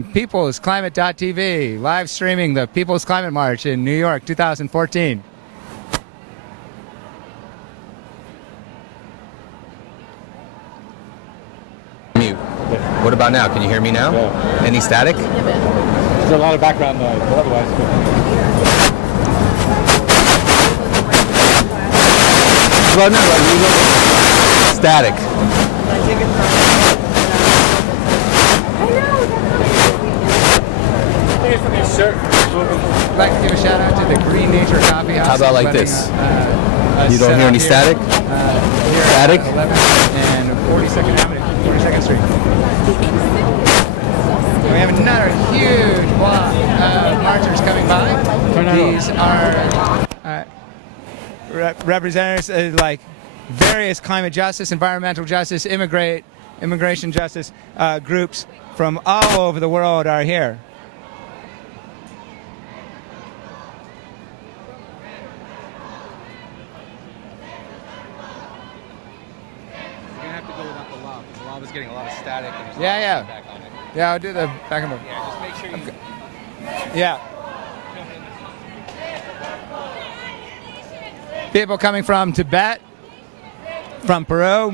PeoplesClimate.tv, live streaming the People's Climate March in New York 2014. Mute. What about now? Can you hear me now? Yeah. Any static? There's a lot of background noise, but otherwise. Well, no, static. I'd like to give a shout out to the Green Nature Coffee House. How about like this? You don't hear any static? Static? 11th and 42nd Avenue, 42nd Street. We have another huge block of marchers coming by. These are representatives of like various climate justice, environmental justice, immigration justice groups from all over the world are here. Was getting a lot of static. And Yeah. back on it. Yeah, I'll do the back and forth. Yeah, just make sure you. Okay. Yeah. People coming from Tibet, from Peru.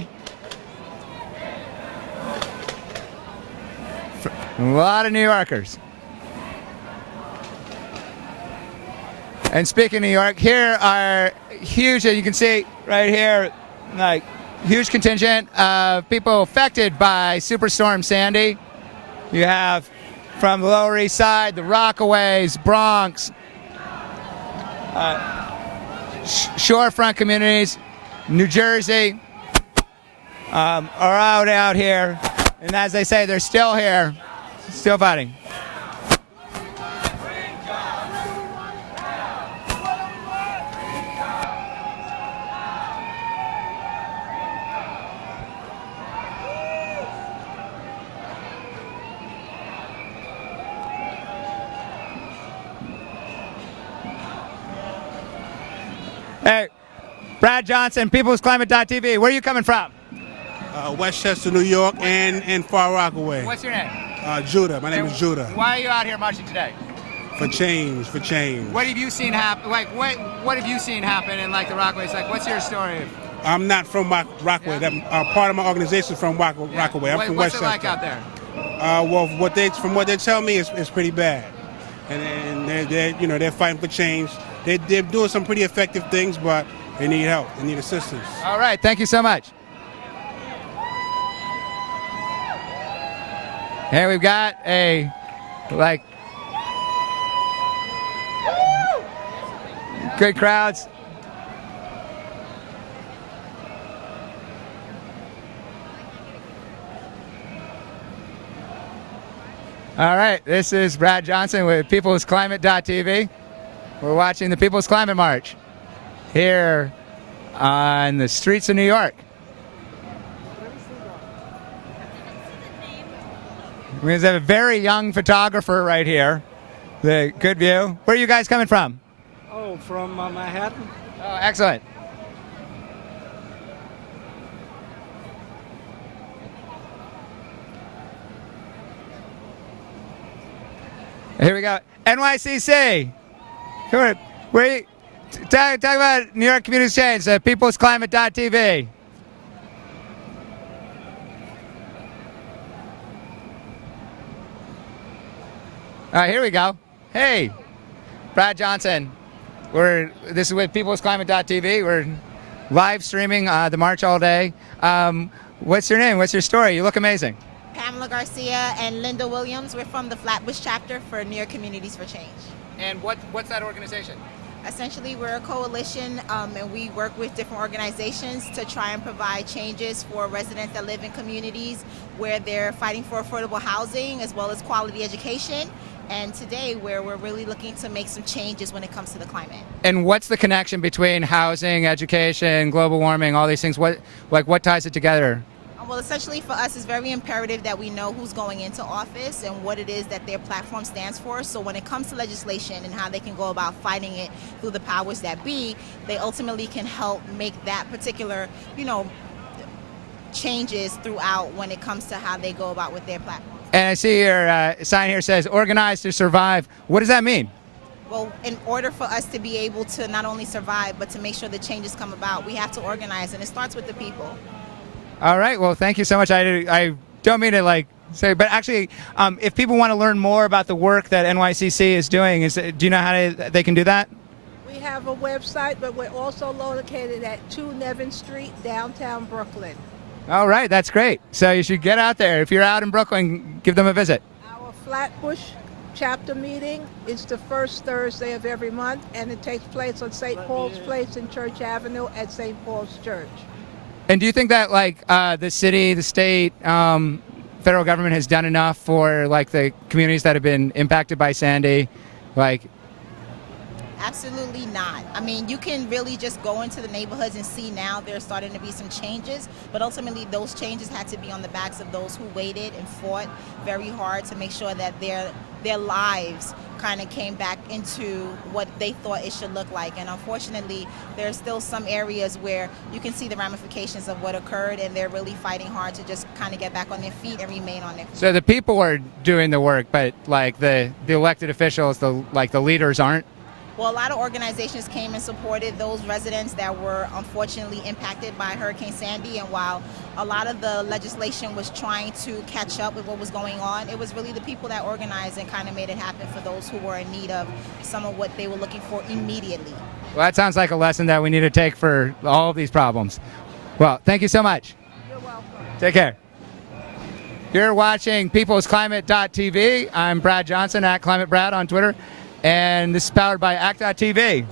A lot of New Yorkers. And speaking of New York, here are huge, as you can see right here, like huge contingent of people affected by Superstorm Sandy. You have from the Lower East Side, the Rockaways, Bronx, shorefront communities, New Jersey, are out here. And as they say, they're still here, still fighting. Hey, Brad Johnson, PeoplesClimate.tv. Where are you coming from? Westchester, New York, and Far Rockaway. What's your name? Judah. My name is Judah. Why are you out here marching today? For change, for change. What have you seen happen? Like, what have you seen happen in like the Rockaways? Like, what's your story? I'm not from Rockaway. Yeah. That part of my organization is from Rockaway. I'm from What's Westchester. it like out there? Well, from what they tell me, it's pretty bad. And they're fighting for change. They're doing some pretty effective things, but they need help. They need assistance. All right, thank you so much. Here we've got a good crowds. All right, this is Brad Johnson with PeoplesClimate.tv. We're watching the People's Climate March here on the streets of New York. We have a very young photographer right here. The good view. Where are you guys coming from? Oh, from Manhattan. Oh, excellent. Here we go. NYCC. Talk about New York Community Change, PeoplesClimate.tv. All right, here we go. Hey, Brad Johnson. This is with PeoplesClimate.tv. We're live streaming the march all day. What's your name? What's your story? You look amazing. Pamela Garcia and Linda Williams. We're from the Flatbush chapter for New York Communities for Change. And what's that organization? Essentially, we're a coalition, and we work with different organizations to try and provide changes for residents that live in communities where they're fighting for affordable housing as well as quality education. And today, where we're really looking to make some changes when it comes to the climate. And what's the connection between housing, education, global warming, all these things? What ties it together? Well, essentially for us, it's very imperative that we know who's going into office and what it is that their platform stands for. So when it comes to legislation and how they can go about fighting it through the powers that be, they ultimately can help make that particular, changes throughout when it comes to how they go about with their platform. And I see your sign here says organize to survive. What does that mean? Well, in order for us to be able to not only survive, but to make sure the changes come about, we have to organize, and it starts with the people. All right. Well, thank you so much. I don't mean to like say, but actually, if people want to learn more about the work that NYCC is doing, do you know how they can do that? We have a website, but we're also located at 2 Nevin Street, downtown Brooklyn. All right. That's great. So you should get out there. If you're out in Brooklyn, give them a visit. Our Flatbush chapter meeting is the first Thursday of every month, and it takes place on St. Paul's Place in Church Avenue at St. Paul's Church. And do you think that like the city, the state, federal government has done enough for like the communities that have been impacted by Sandy? Like, Absolutely not. I mean, you can really just go into the neighborhoods and see now there's starting to be some changes, but ultimately those changes had to be on the backs of those who waited and fought very hard to make sure that their lives kind of came back into what they thought it should look like. And unfortunately, there's still some areas where you can see the ramifications of what occurred, and they're really fighting hard to just kind of get back on their feet and remain on their feet. so the people are doing the work, but like the elected officials, the leaders aren't? Well, a lot of organizations came and supported those residents that were unfortunately impacted by Hurricane Sandy, and while a lot of the legislation was trying to catch up with what was going on, it was really the people that organized and kind of made it happen for those who were in need of some of what they were looking for immediately. Well, that sounds like a lesson that we need to take for all of these problems. Well, thank you so much. You're welcome. Take care. You're watching peoplesclimate.tv. I'm Brad Johnson at Climate Brad on Twitter, and this is powered by Act.tv.